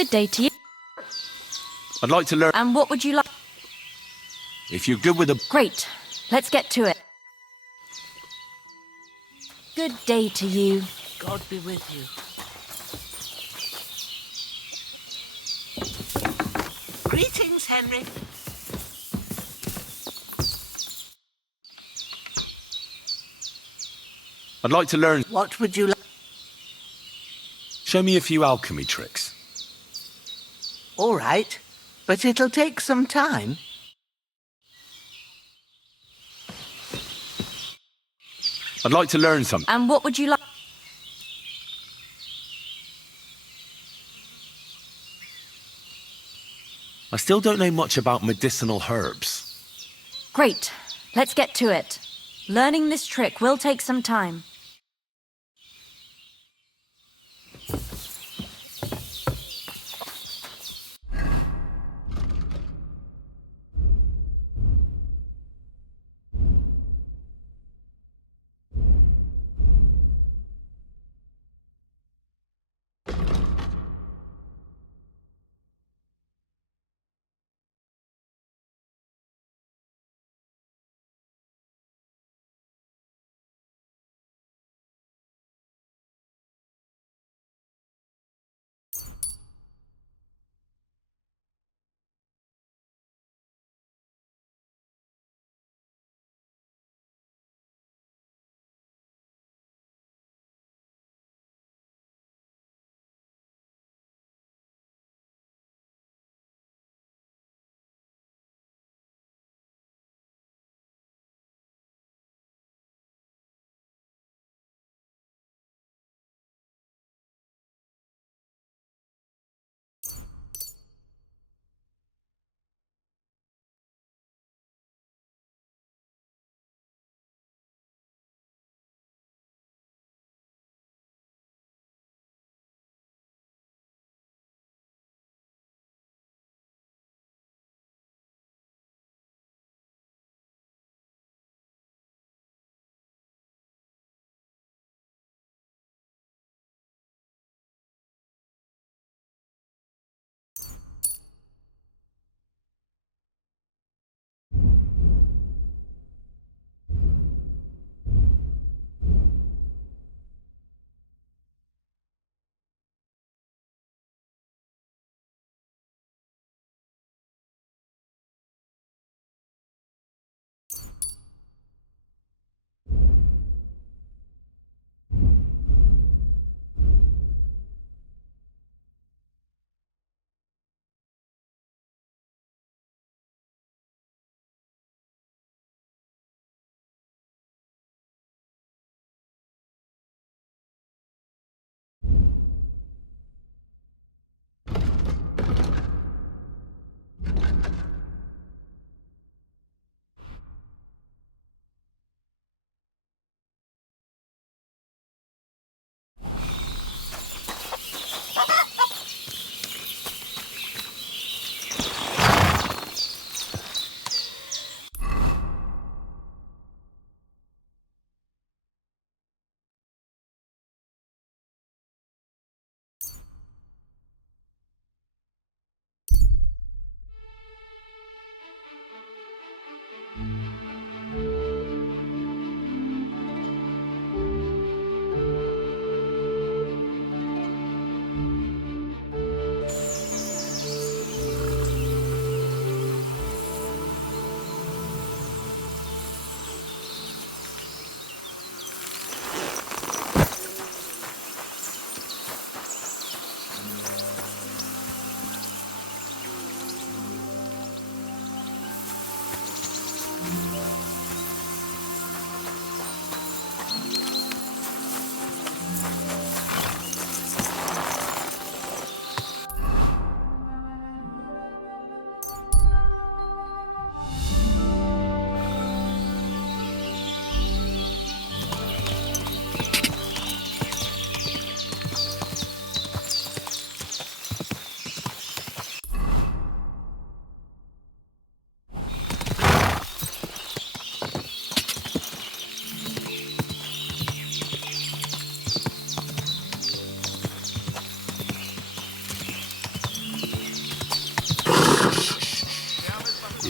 Good day to you. I'd like to learn. And what would you like? If you're good with a... Great. Let's get to it. Good day to you. God be with you. Greetings, Henry. I'd like to learn. What would you like? Show me a few alchemy tricks. All right, but it'll take some time. I'd like to learn something. And what would you like? I still don't know much about medicinal herbs. Great. Let's get to it. Learning this trick will take some time.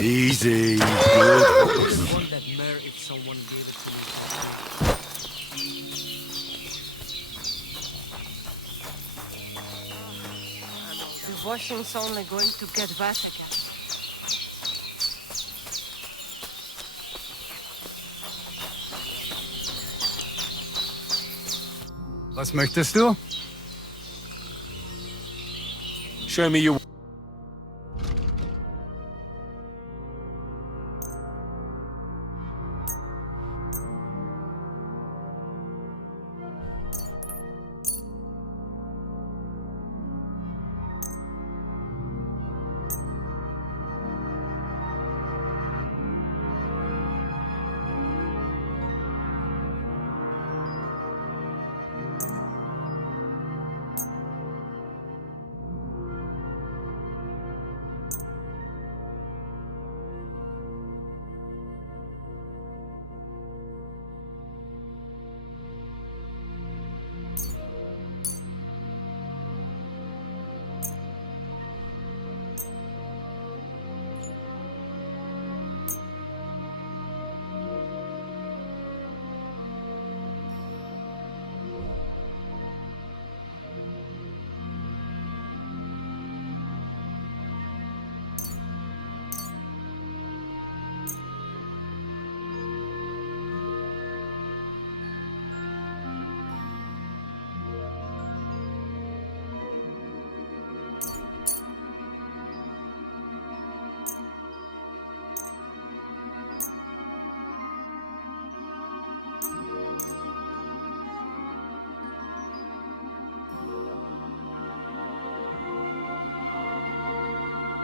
Easy. Good horse. The washing's only going to get worse again. Was möchtest du? Show me your...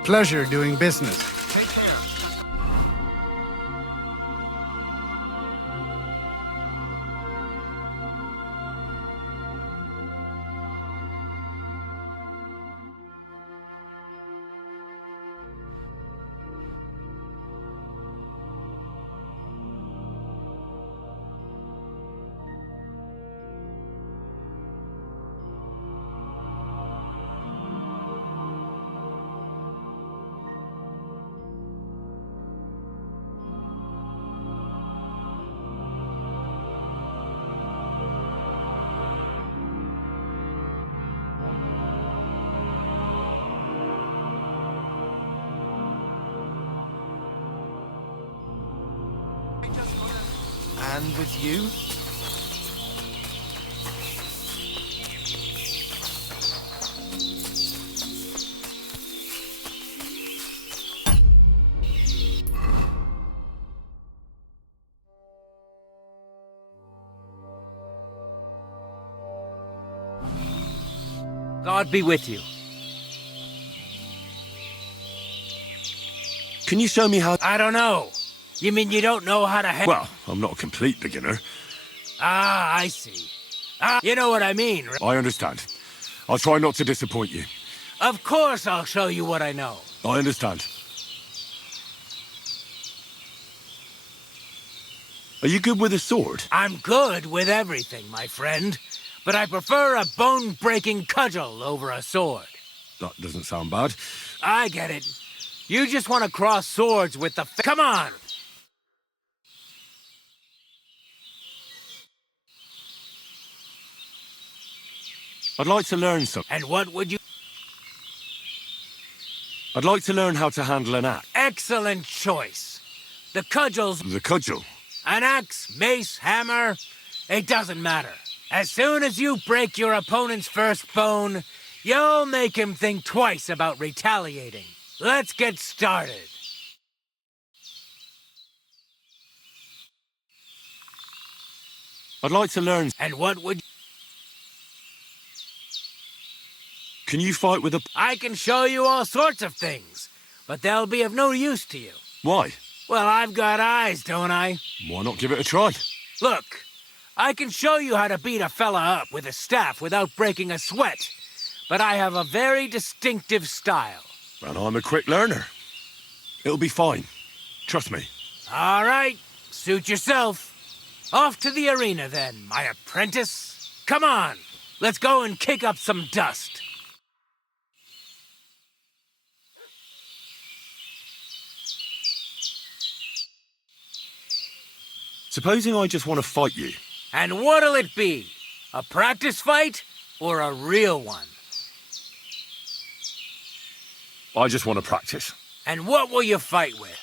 Pleasure doing business. Take care. And with you? God be with you. Can you show me how... I don't know. You mean you don't know how to Well, I'm not a complete beginner. Ah, I see. Ah, you know what I mean, right? I understand. I'll try not to disappoint you. Of course I'll show you what I know. I understand. Are you good with a sword? I'm good with everything, my friend. But I prefer a bone-breaking cudgel over a sword. That doesn't sound bad. I get it. You just want to cross swords with the... Come on! I'd like to learn something. And what would you... I'd like to learn how to handle an axe. Excellent choice. The cudgel's... The cudgel. An axe, mace, hammer... It doesn't matter. As soon as you break your opponent's first bone, you'll make him think twice about retaliating. Let's get started. I'd like to learn... And what would... Can you fight with a... I can show you all sorts of things, but they'll be of no use to you. Why? Well, I've got eyes, don't I? Why not give it a try? Look, I can show you how to beat a fella up with a staff without breaking a sweat, but I have a very distinctive style. And I'm a quick learner. It'll be fine. Trust me. All right, suit yourself. Off to the arena then, my apprentice. Come on, let's go and kick up some dust. Supposing I just want to fight you. And what'll it be? A practice fight or a real one? I just want to practice. And what will you fight with?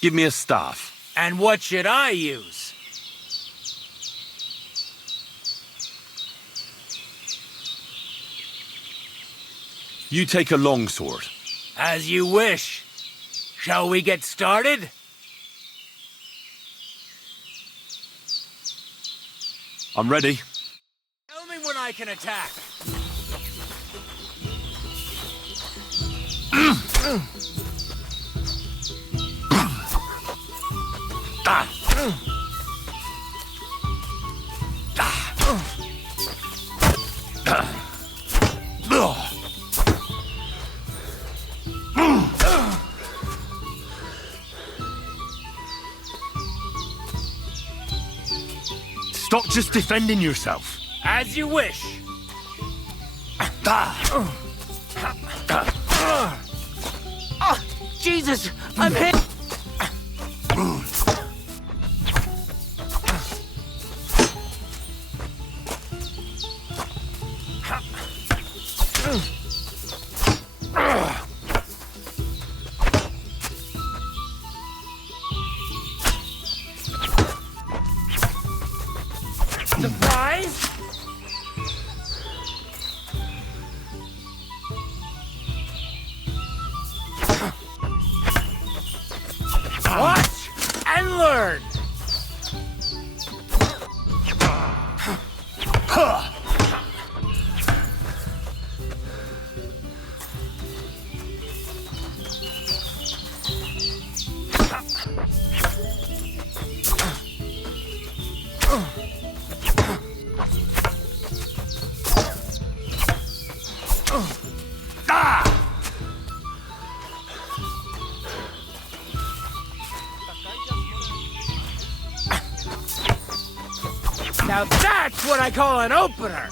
Give me a staff. And what should I use? You take a longsword. As you wish. Shall we get started? I'm ready. Tell me when I can attack. Stop just defending yourself. As you wish. Jesus, I'm hit. Surprise? Watch and learn. Now that's what I call an opener!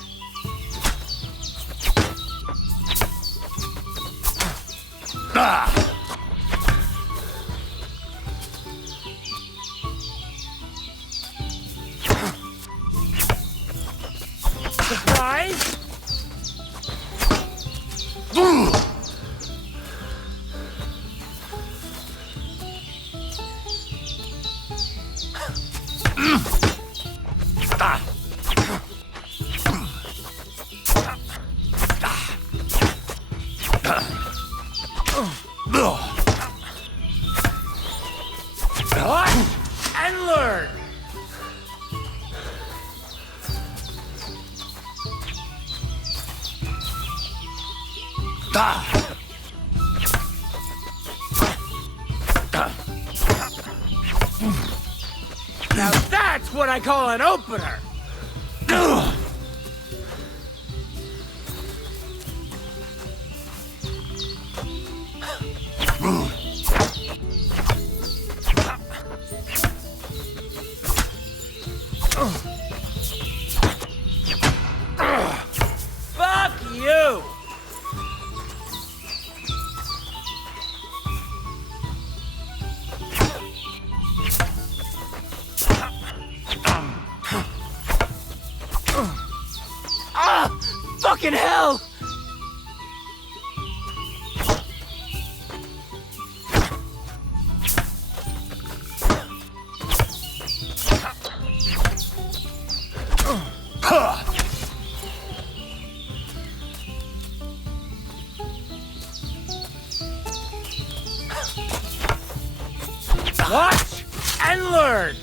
Surprise? Watch and learn! Now that's what I call an opener! Fuck you! Ah! Fucking hell! Watch and learn!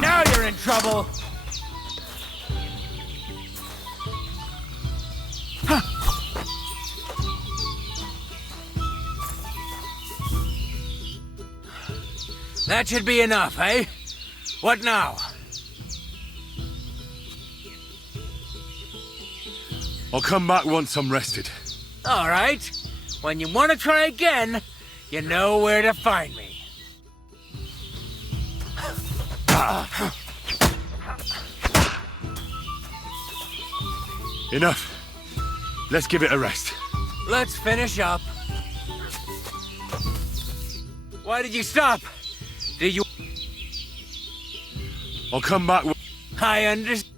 Now you're in trouble! That should be enough, eh? What now? I'll come back once I'm rested. All right. When you want to try again, you know where to find me. Enough. Let's give it a rest. Let's finish up. Why did you stop? Did you... I'll come back. I understand.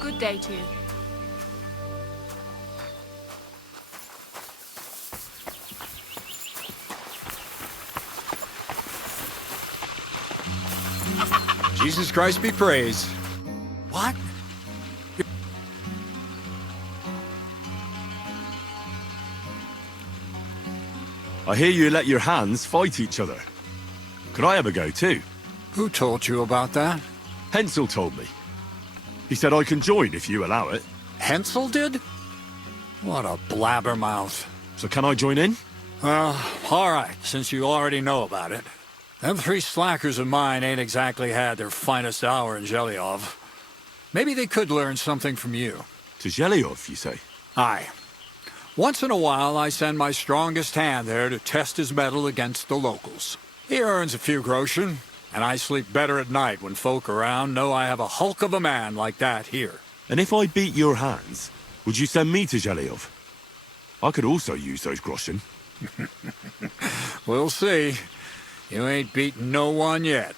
Good day to you. Jesus Christ be praised. What? I hear you let your hands fight each other. Could I have a go too? Who told you about that? Hensel told me. He said I can join if you allow it. Hensel did? What a blabbermouth. So can I join in? Well, all right, since you already know about it. Them three slackers of mine ain't exactly had their finest hour in Zhelyov. Maybe they could learn something from you. To Zhelyov, you say? Aye. Once in a while, I send my strongest hand there to test his mettle against the locals. He earns a few groschen, and I sleep better at night when folk around know I have a hulk of a man like that here. And if I beat your hands, would you send me to Zhelyov? I could also use those groschen. We'll see. You ain't beaten no one yet.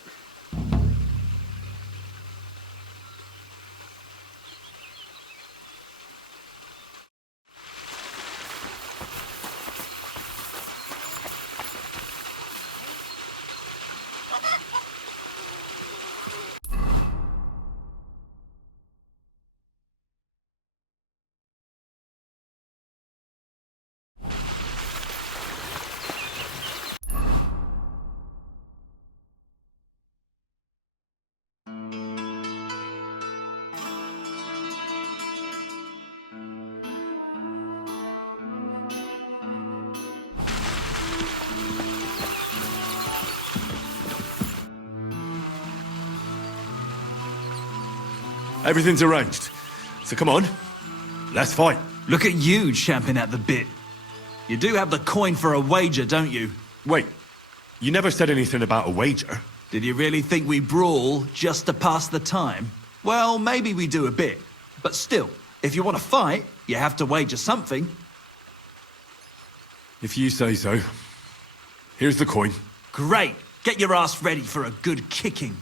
Everything's arranged. So come on, let's fight. Look at you champing at the bit. You do have the coin for a wager, don't you? Wait, you never said anything about a wager. Did you really think we brawl just to pass the time? Well, maybe we do a bit. But still, if you want to fight, you have to wager something. If you say so. Here's the coin. Great. Get your ass ready for a good kicking.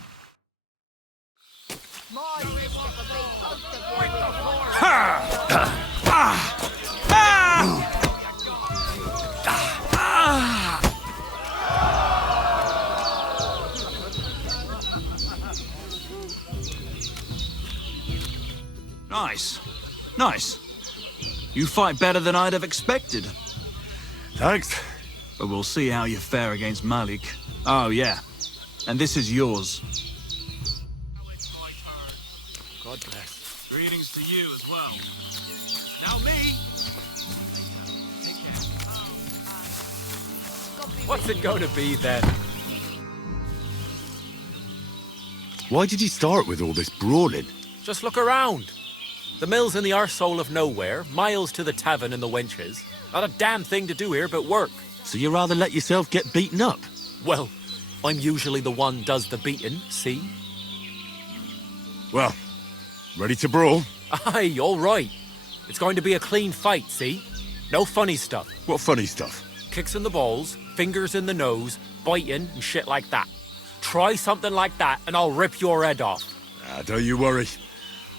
Nice. Nice. You fight better than I'd have expected. Thanks. But we'll see how you fare against Malik. Oh, yeah. And this is yours. God bless. Greetings to you as well. Now me! What's it going to be then? Why did you start with all this brawling? Just look around. The mill's in the arsehole of nowhere, miles to the tavern and the wenches. Not a damn thing to do here but work. So you rather let yourself get beaten up? Well, I'm usually the one does the beating, see? Well, ready to brawl? Aye, all right. It's going to be a clean fight, see? No funny stuff. What funny stuff? Kicks in the balls, fingers in the nose, biting and shit like that. Try something like that and I'll rip your head off. Don't you worry.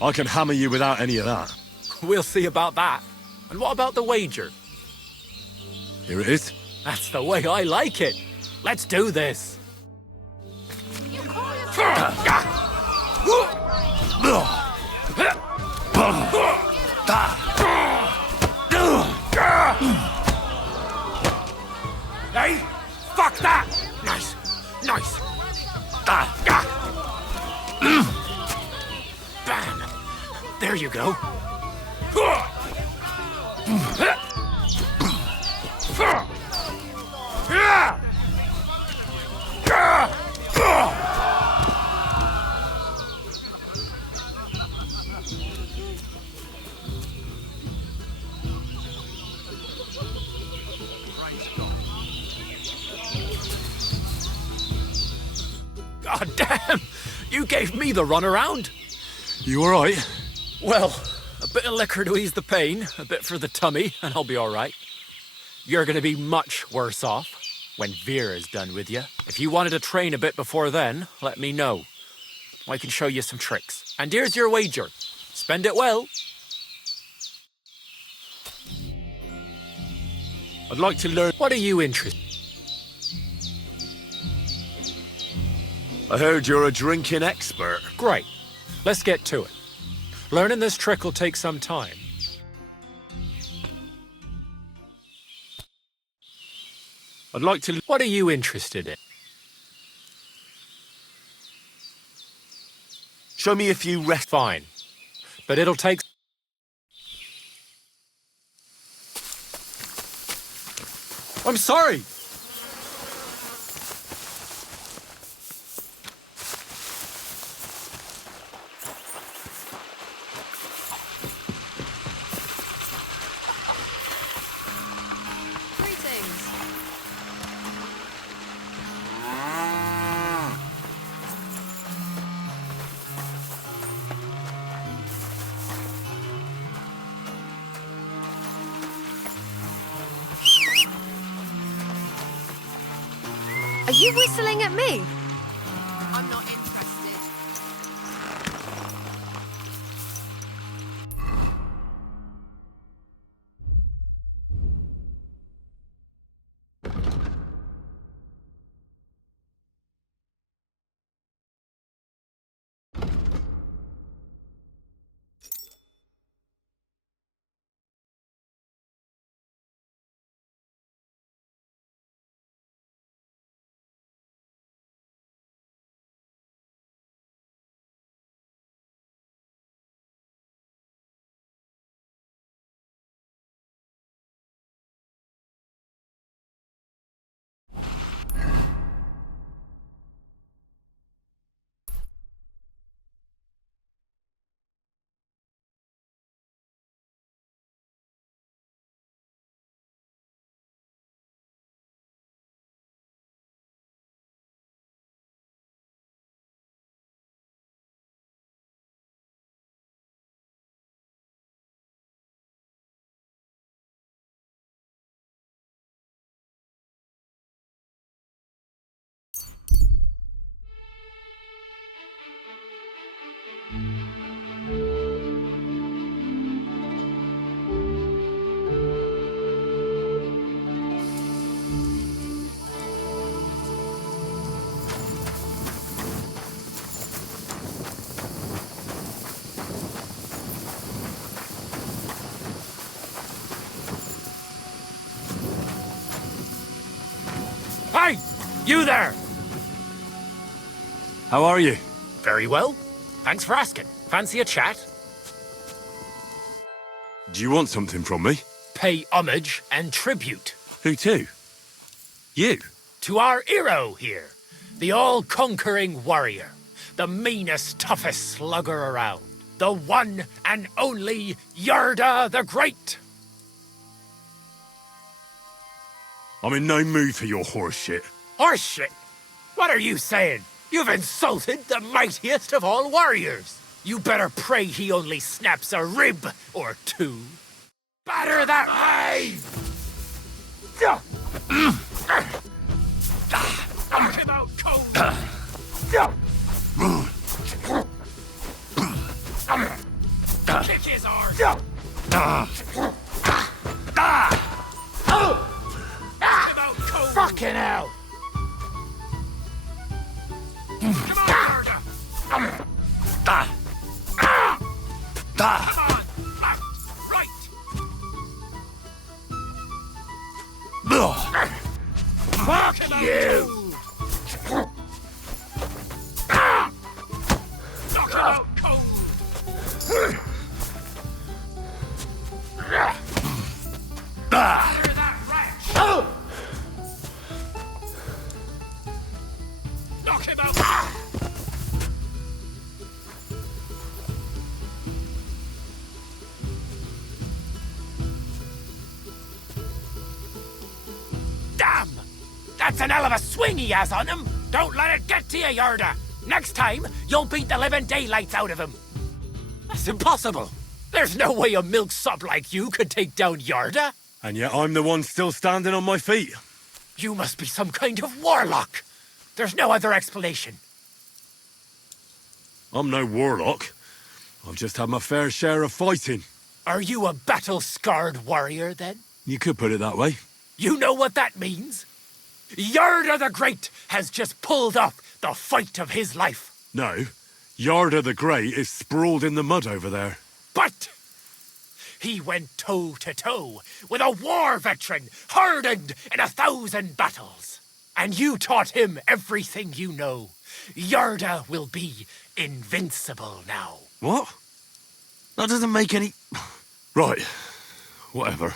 I can hammer you without any of that. We'll see about that. And what about the wager? Here it is. That's the way I like it. Let's do this. Hey, fuck that! Nice, nice. Bam! There you go. God damn! You gave me the runaround. You all right? Well, a bit of liquor to ease the pain, a bit for the tummy, and I'll be all right. You're going to be much worse off when Vera's done with you. If you wanted to train a bit before then, let me know. I can show you some tricks. And here's your wager. Spend it well. I'd like to learn... What are you interested? I heard you're a drinking expert. Great. Let's get to it. Learning this trick will take some time. I'd like to... What are you interested in? Show me a few rest... Fine. But it'll take... I'm sorry. Are you whistling at me? I'm not interested. Hey! You there! How are you? Very well. Thanks for asking. Fancy a chat? Do you want something from me? Pay homage and tribute. Who to? You? To our hero here. The all-conquering warrior. The meanest, toughest slugger around. The one and only Yarda the Great. I'm in no mood for your horse shit. Horseshit! What are you saying? You've insulted the mightiest of all warriors. You better pray he only snaps a rib or two. Batter that way! Knock him out cold! Kick his arse! Knock him out cold! Fucking hell! Come on, Arda! Come on, left, right! Fuck you! Knock him out cold! Batter that rash! Knock him out! Damn! That's an hell of a swing he has on him! Don't let it get to you, Yarda! Next time, you'll beat the living daylights out of him! That's impossible! There's no way a milksop like you could take down Yarda! And yet I'm the one still standing on my feet. You must be some kind of warlock! There's no other explanation. I'm no warlock. I've just had my fair share of fighting. Are you a battle-scarred warrior, then? You could put it that way. You know what that means? Yarda the Great has just pulled off the fight of his life. No, Yarda the Great is sprawled in the mud over there. But he went toe-to-toe with a war veteran hardened in 1,000 battles. And you taught him everything you know. Yarda will be invincible now. What? That doesn't make any... Right, whatever.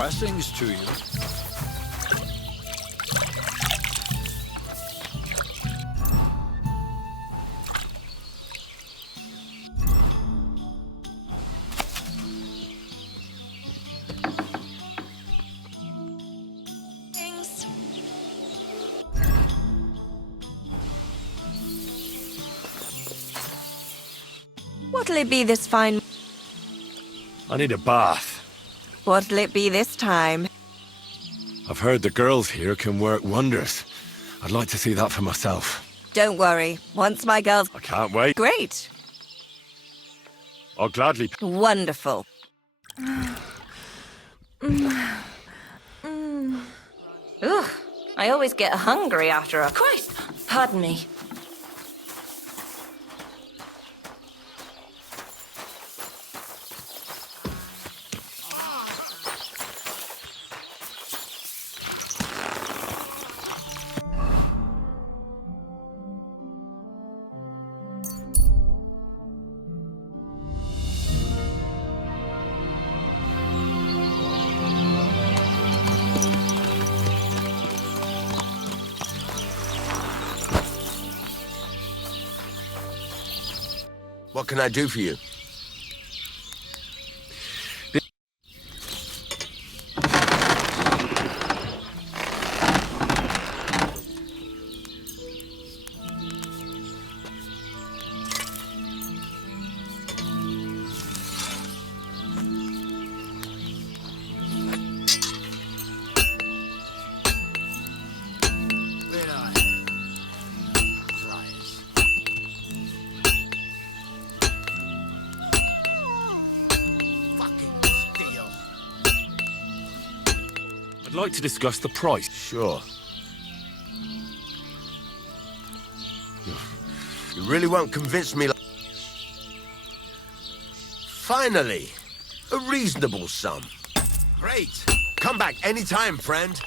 Blessings to you. Thanks. What'll it be this fine? I need a bath. What'll it be this time? I've heard the girls here can work wonders. I'd like to see that for myself. Don't worry. Once my girls... I can't wait. Great. I'll gladly... Wonderful. Ugh, I always get hungry after a... Christ! Pardon me. What can I do for you? I'd like to discuss the price. Sure. You really won't convince me. Finally, a reasonable sum. Great. Come back anytime, friend.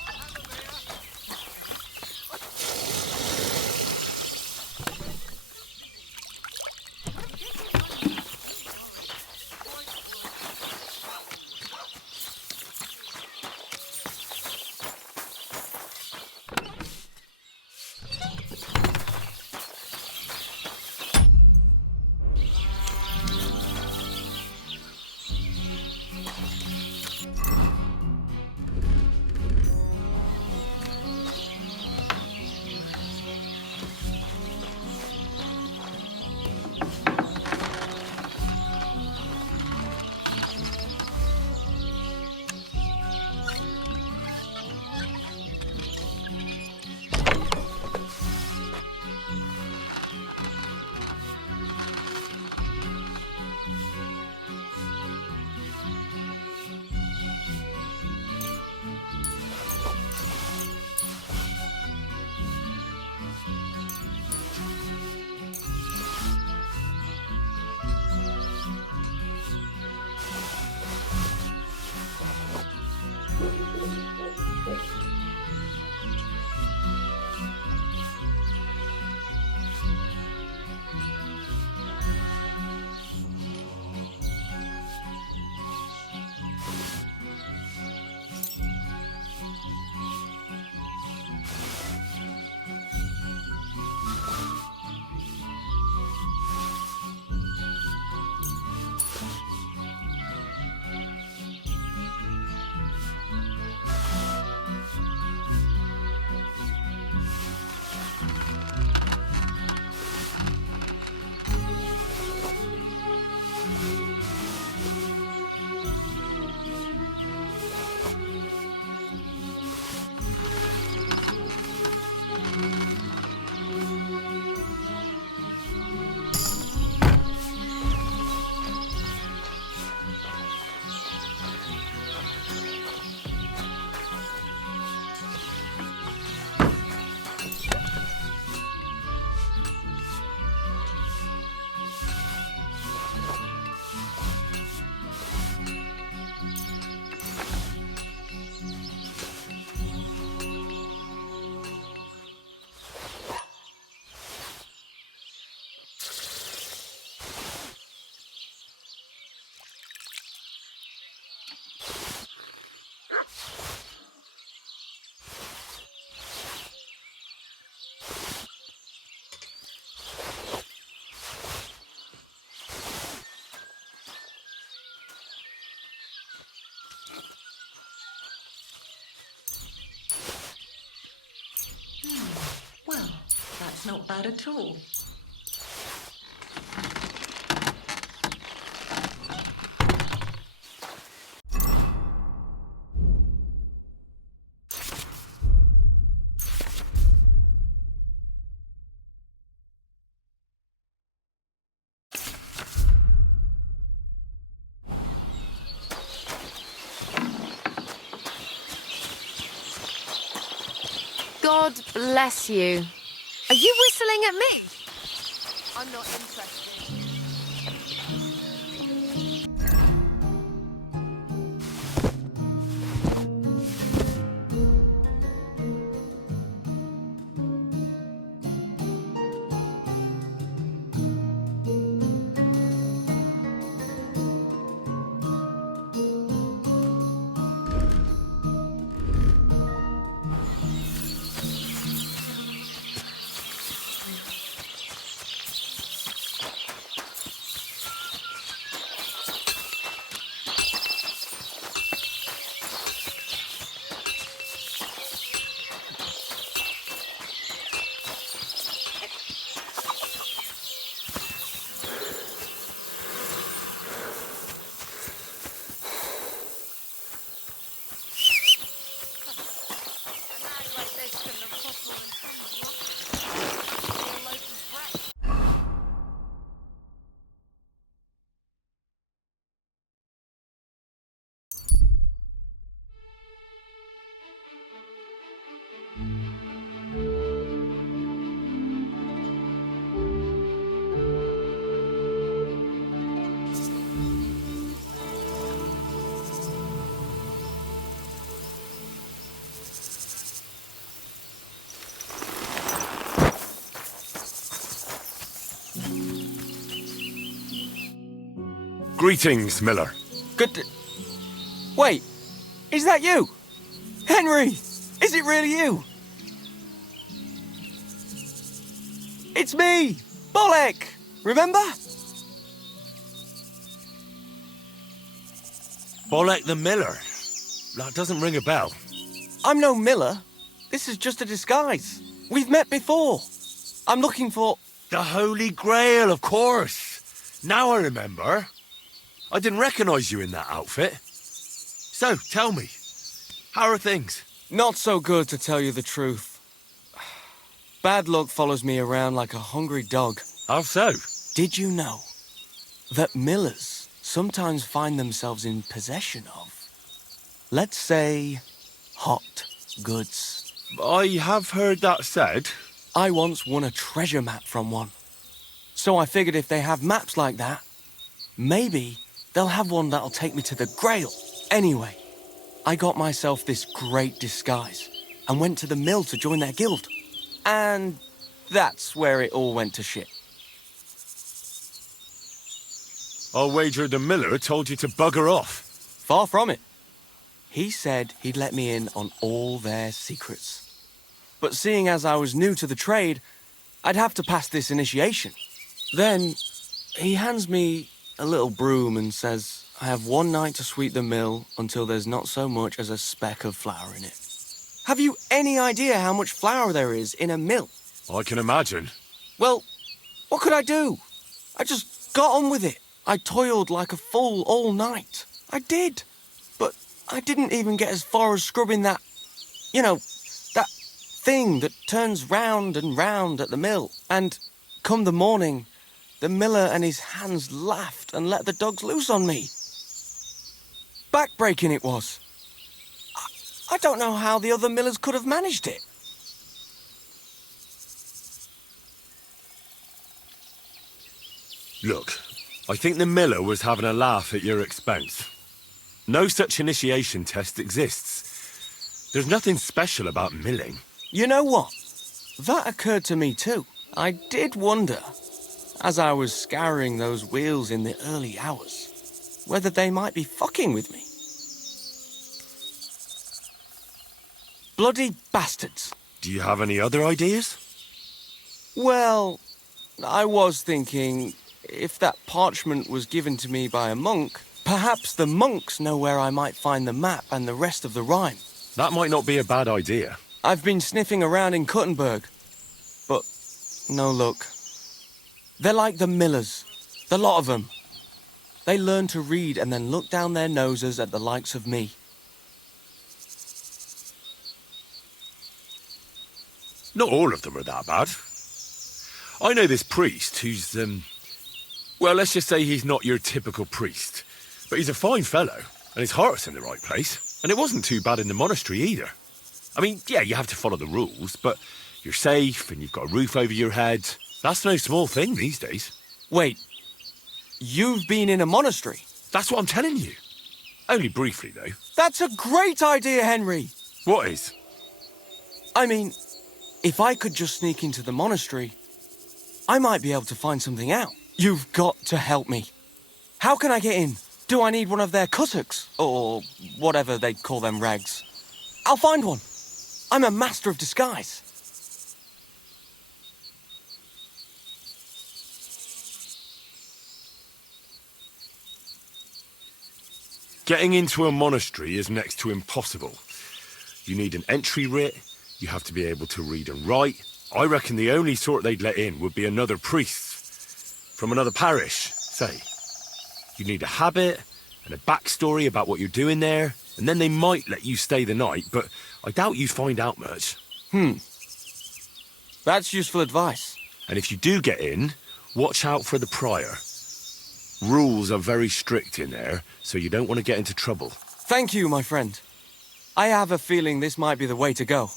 bad at all. God bless you. Are you whistling at me? I'm not interested. Greetings, Miller. Good. Wait, is that you? Henry, is it really you? It's me, Bolek, remember? Bolek the Miller? That doesn't ring a bell. I'm no Miller. This is just a disguise. We've met before. I'm looking for... The Holy Grail, of course. Now I remember. I didn't recognize you in that outfit. So, tell me, how are things? Not so good, to tell you the truth. Bad luck follows me around like a hungry dog. How so? Did you know that millers sometimes find themselves in possession of, let's say, hot goods? I have heard that said. I once won a treasure map from one. So I figured if they have maps like that, maybe they'll have one that'll take me to the Grail. Anyway, I got myself this great disguise and went to the mill to join their guild. And that's where it all went to shit. I'll wager the Miller told you to bugger off. Far from it. He said he'd let me in on all their secrets. But seeing as I was new to the trade, I'd have to pass this initiation. Then he hands me a little broom and says I have one night to sweep the mill until there's not so much as a speck of flour in it. Have you any idea how much flour there is in a mill? I can imagine. Well, what could I do? I just got on with it. I toiled like a fool all night. I did. But I didn't even get as far as scrubbing that, that thing that turns round and round at the mill. And come the morning, the miller and his hands laughed and let the dogs loose on me. Backbreaking it was. I don't know how the other millers could have managed it. Look, I think the Miller was having a laugh at your expense. No such initiation test exists. There's nothing special about milling. You know what? That occurred to me too. I did wonder, as I was scouring those wheels in the early hours, whether they might be fucking with me. Bloody bastards. Do you have any other ideas? Well, I was thinking, if that parchment was given to me by a monk, perhaps the monks know where I might find the map and the rest of the rhyme. That might not be a bad idea. I've been sniffing around in Kuttenberg, but no luck. They're like the Millers, the lot of them. They learn to read and then look down their noses at the likes of me. Not all of them are that bad. I know this priest who's, well, let's just say he's not your typical priest. But he's a fine fellow, and his heart's in the right place. And it wasn't too bad in the monastery either. I mean, yeah, you have to follow the rules, but you're safe and you've got a roof over your head. That's no small thing these days. Wait, you've been in a monastery? That's what I'm telling you. Only briefly, though. That's a great idea, Henry. What is? I mean, if I could just sneak into the monastery, I might be able to find something out. You've got to help me. How can I get in? Do I need one of their kutuks? Or whatever they call them rags? I'll find one. I'm a master of disguise. Getting into a monastery is next to impossible. You need an entry writ, you have to be able to read and write. I reckon the only sort they'd let in would be another priest from another parish, say. You need a habit and a backstory about what you're doing there, and then they might let you stay the night, but I doubt you'd find out much. That's useful advice. And if you do get in, watch out for the prior. Rules are very strict in there, so you don't want to get into trouble. Thank you, my friend. I have a feeling this might be the way to go.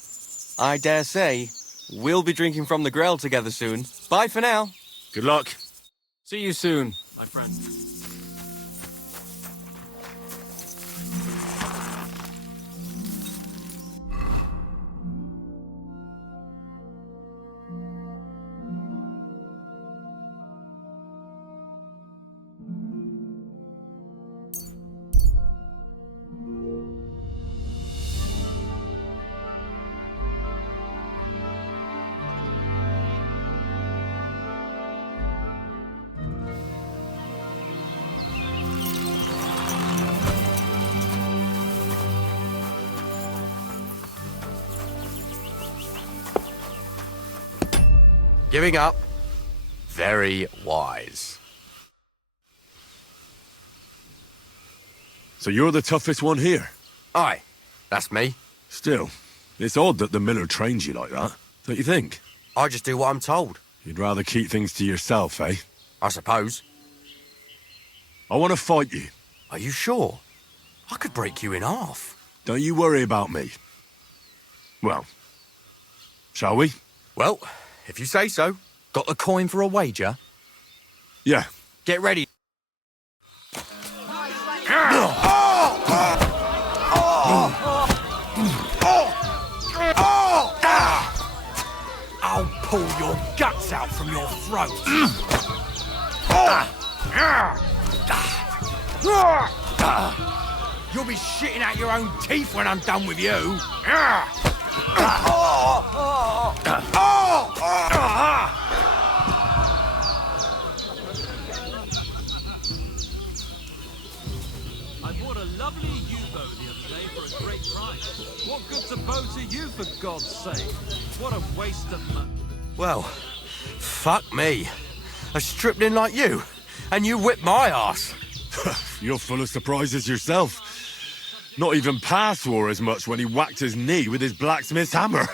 I dare say we'll be drinking from the Grail together soon. Bye for now. Good luck. See you soon, my friend. Giving up. Very wise. So you're the toughest one here? Aye, that's me. Still, it's odd that the miller trains you like that, don't you think? I just do what I'm told. You'd rather keep things to yourself, eh? I suppose. I want to fight you. Are you sure? I could break you in half. Don't you worry about me. Well, shall we? Well, if you say so. Got the coin for a wager? Yeah. Get ready. I'll pull your guts out from your throat. You'll be shitting out your own teeth when I'm done with you. I bought a lovely U-boat the other day for a great price. What good's a boat to you, for God's sake? What a waste of money. Well, fuck me. I stripped in like you, and you whipped my ass. You're full of surprises yourself. Not even Pa swore as much when he whacked his knee with his blacksmith's hammer.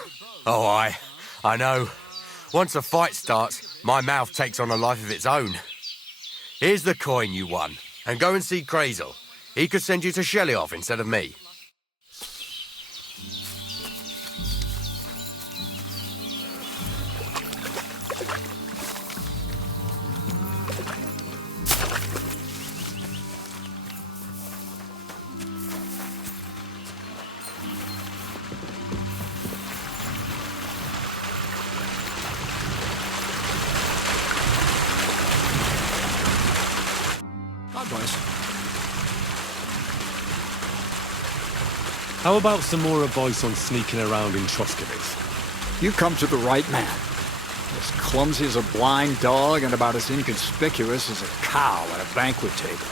Oh, I know. Once a fight starts, my mouth takes on a life of its own. Here's the coin you won, and go and see Crazel. He could send you to Shelioff instead of me. God bless. How about some more advice on sneaking around in Troskowitz? You come to the right man. As clumsy as a blind dog and about as inconspicuous as a cow at a banquet table.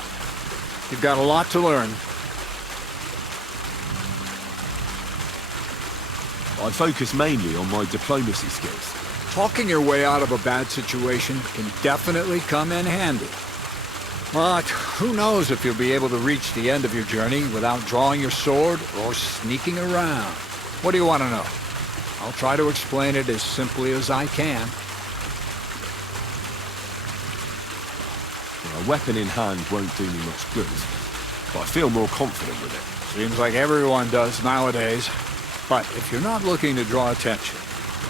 You've got a lot to learn. I focus mainly on my diplomacy skills. Talking your way out of a bad situation can definitely come in handy. But who knows if you'll be able to reach the end of your journey without drawing your sword or sneaking around. What do you want to know? I'll try to explain it as simply as I can. A weapon in hand won't do me much good, but I feel more confident with it. Seems like everyone does nowadays. But if you're not looking to draw attention,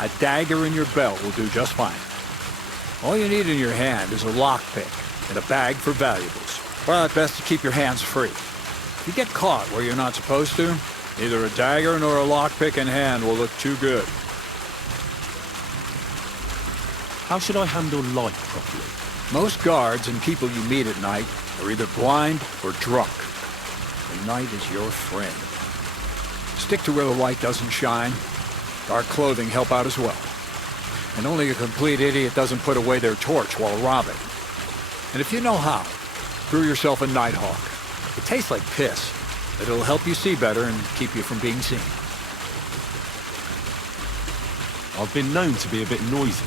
a dagger in your belt will do just fine. All you need in your hand is a lockpick and a bag for valuables. But best to keep your hands free. If you get caught where you're not supposed to, neither a dagger nor a lockpick in hand will look too good. How should I handle light properly? Most guards and people you meet at night are either blind or drunk. The night is your friend. Stick to where the light doesn't shine. Dark clothing help out as well. And only a complete idiot doesn't put away their torch while robbing. And if you know how, brew yourself a Nighthawk. It tastes like piss, but it'll help you see better and keep you from being seen. I've been known to be a bit noisy.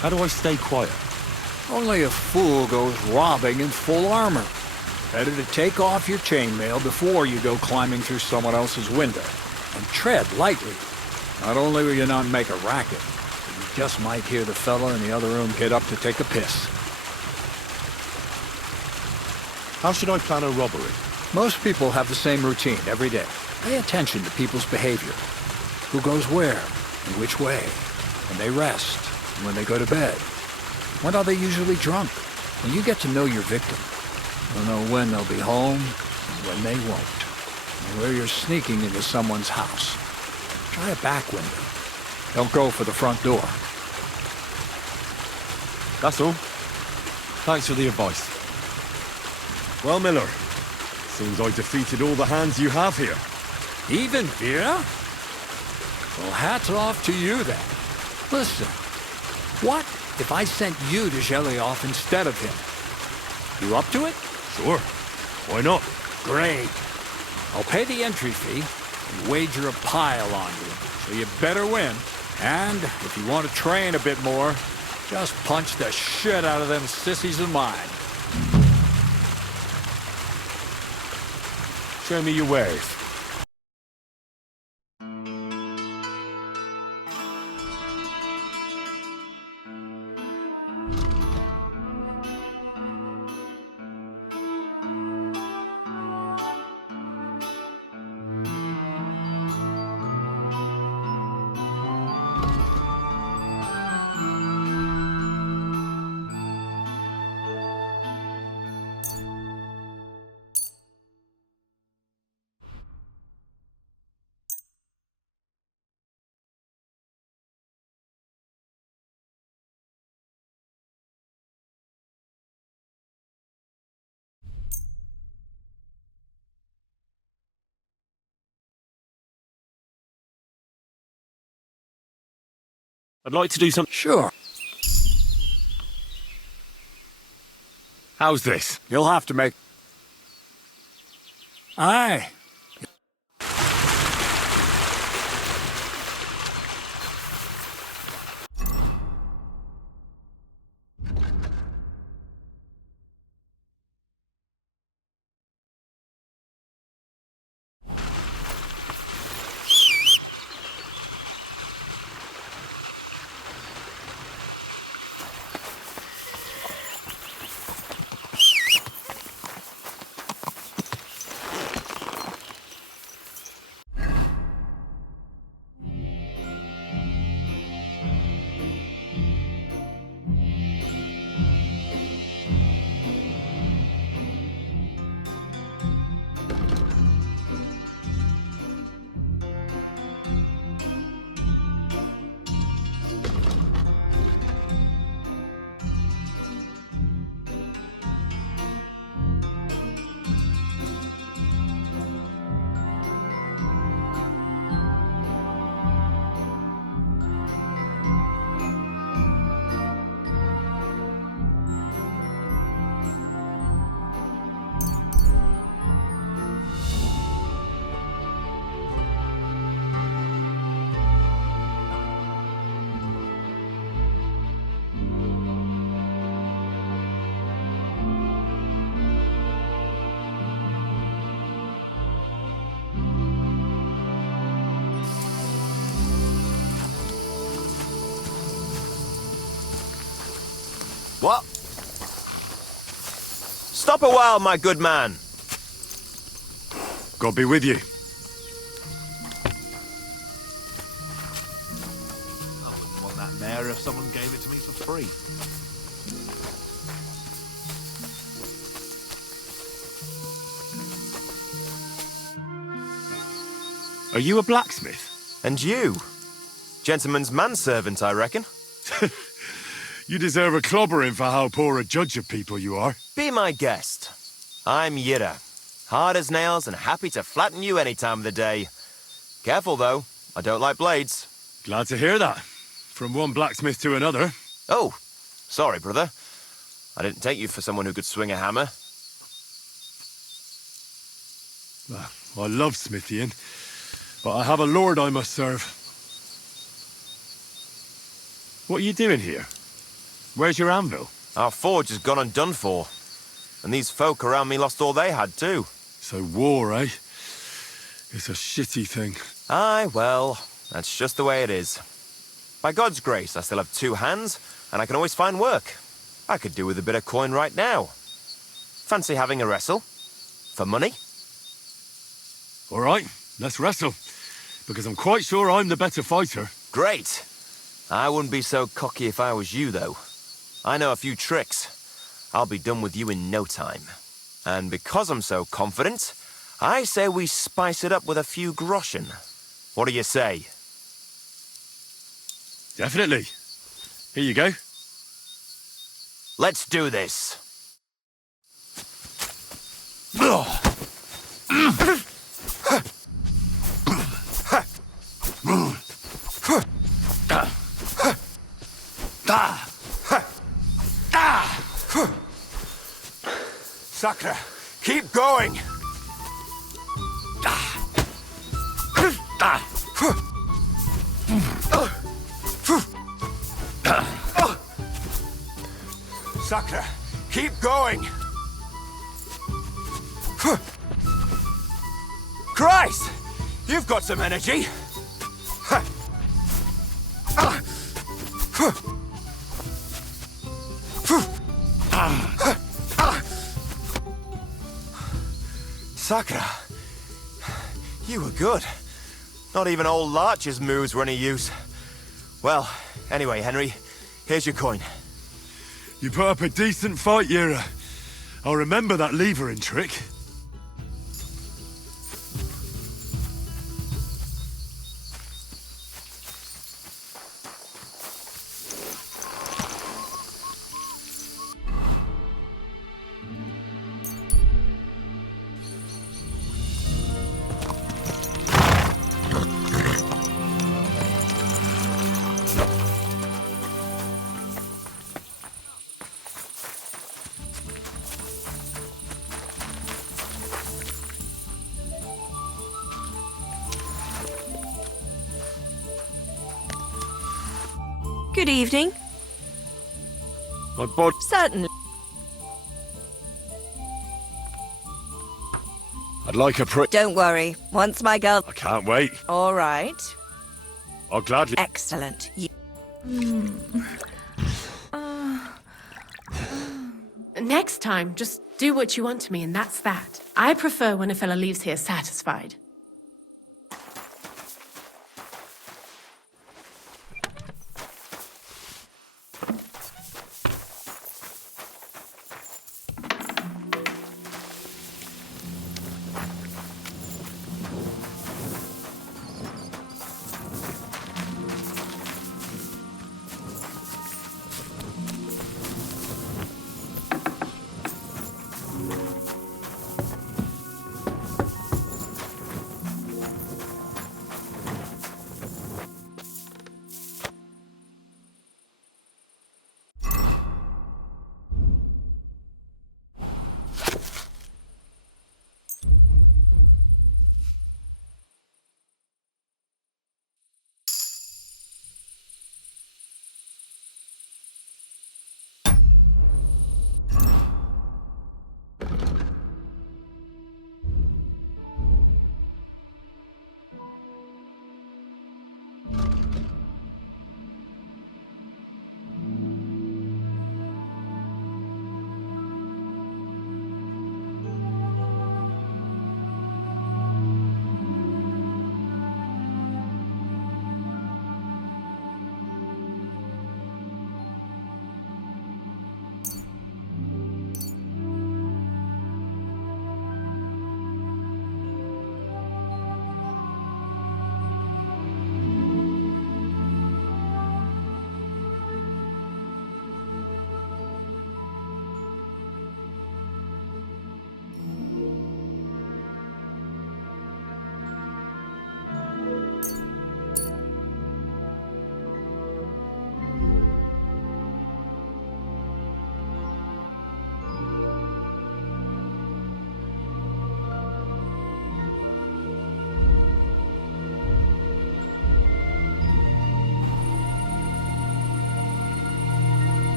How do I stay quiet? Only a fool goes robbing in full armor. Better to take off your chainmail before you go climbing through someone else's window. And tread lightly. Not only will you not make a racket, but you just might hear the fella in the other room get up to take a piss. How should I plan a robbery? Most people have the same routine every day. Pay attention to people's behavior. Who goes where, and which way. When they rest, and when they go to bed. When are they usually drunk? When you get to know your victim, you'll know when they'll be home, and when they won't. And where you're sneaking into someone's house. Try a back window. Don't go for the front door. That's all. Thanks for the advice. Well, Miller, seems I defeated all the hands you have here. Even Vera? Well, hats off to you then. Listen, what if I sent you to Gelioff instead of him? You up to it? Sure. Why not? Great. I'll pay the entry fee and wager a pile on you, so you better win. And if you want to train a bit more, just punch the shit out of them sissies of mine. Show me your wares. I'd like to do something. Sure. How's this? You'll have to make... Aye. What? Stop a while, my good man. God be with you. I wouldn't want that mare if someone gave it to me for free. Are you a blacksmith? And you? Gentleman's manservant, I reckon. You deserve a clobbering for how poor a judge of people you are. Be my guest. I'm Yira. Hard as nails and happy to flatten you any time of the day. Careful, though. I don't like blades. Glad to hear that. From one blacksmith to another. Oh, sorry, brother. I didn't take you for someone who could swing a hammer. Well, I love smithying, but I have a lord I must serve. What are you doing here? Where's your anvil? Our forge has gone undone for. And these folk around me lost all they had, too. So war, eh? It's a shitty thing. Aye, well, that's just the way it is. By God's grace, I still have 2 hands, and I can always find work. I could do with a bit of coin right now. Fancy having a wrestle? For money? All right, let's wrestle. Because I'm quite sure I'm the better fighter. Great. I wouldn't be so cocky if I was you, though. I know a few tricks. I'll be done with you in no time. And because I'm so confident, I say we spice it up with a few groschen. What do you say? Definitely. Here you go. Let's do this. Sakra, keep going! Sakra, keep going! Christ! You've got some energy! Sakra, you were good. Not even old Larcher's moves were any use. Well, anyway, Henry, here's your coin. You put up a decent fight, Yira. I'll remember that levering trick. Good evening. My body... Certainly. I'd like a prick. Don't worry. Once my girl... I can't wait. All right. I'll gladly... Excellent. Next time, just do what you want to me, and that's that. I prefer when a fella leaves here satisfied.